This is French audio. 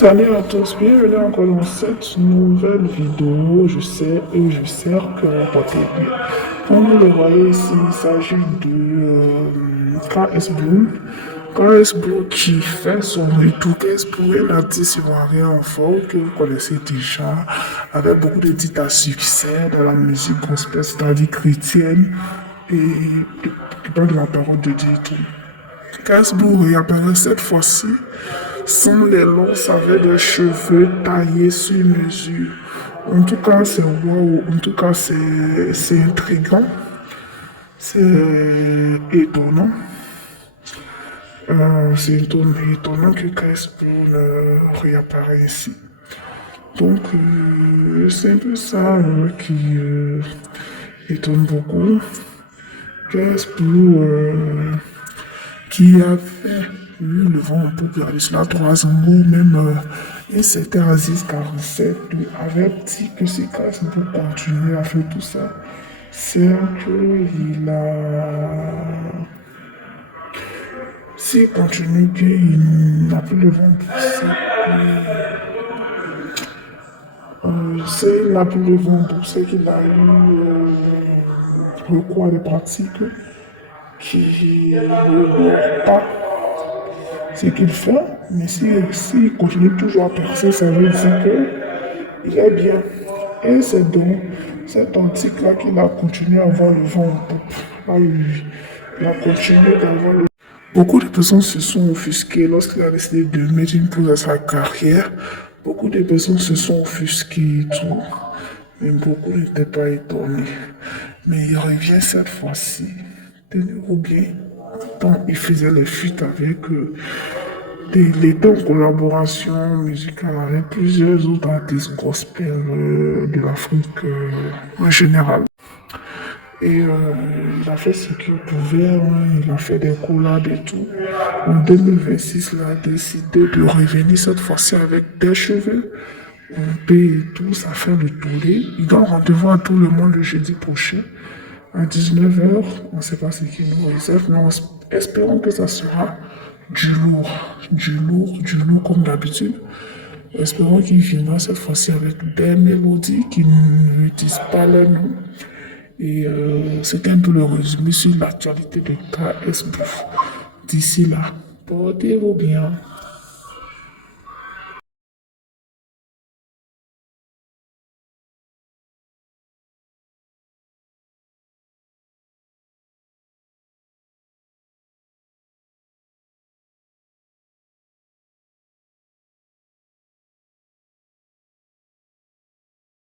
Salut à tous, bienvenue encore dans cette nouvelle vidéo. J'espère que vous portez bien. Comme vous le voyez ici, il s'agit de KS Blue. KS Blue qui fait son retour. KS Blue est un artiste ivoirien en fort que vous connaissez déjà, avec beaucoup de titres à succès dans la musique gospel, c'est-à-dire chrétienne, et qui parle de la parole de Dieu et tout. Gainsbourg réapparaît cette fois-ci sans les longs avec des cheveux taillés sur mesure. En tout cas, c'est waouh. En tout cas, c'est intriguant. C'est étonnant. C'est étonnant que Gainsbourg réapparaît ici. Donc, c'est un peu ça qui étonne beaucoup. Gainsbourg qui avait eu le vent en poupe de cela 3 mots, même un certain Aziz 47 avait dit que si Gainsbourg continuer à faire tout ça, c'est qu'il a... S'il continue, qu'il n'a plus le vent en poupe, s'il n'a plus le vent en poupe, c'est qu'il a eu recours à des pratiques qui ne pas ce qu'il fait, mais s'il continue toujours à percer, ça veut dire qu'il est bien. Et c'est donc cet antique-là qu'il a continué à avoir le vent en poupe. Ah oui, il a continué d'avoir le... Beaucoup de personnes se sont offusquées lorsqu'il a décidé de mettre une pause à sa carrière. Beaucoup de personnes se sont offusquées et tout. Mais beaucoup n'étaient pas étonnés. Mais il revient cette fois-ci. Tenez-vous bien. Tant il faisait les fuites avec il était en collaboration musicale avec plusieurs autres artistes gospel de l'Afrique en général. Et il a fait ce qu'il pouvait, hein, il a fait des collabs et tout. En 2026, il a décidé de revenir cette fois-ci avec des cheveux coupés et tout. Ça fait le tourner. Il donne rendez-vous à tout le monde le jeudi prochain à 19h. On ne sait pas ce qu'il nous réserve, mais espérons que ça sera du lourd comme d'habitude. Espérons qu'il viendra cette fois-ci avec des mélodies qui ne disent pas les noms. Et c'était un peu le résumé sur l'actualité de KS Blue. D'ici là, portez-vous bien.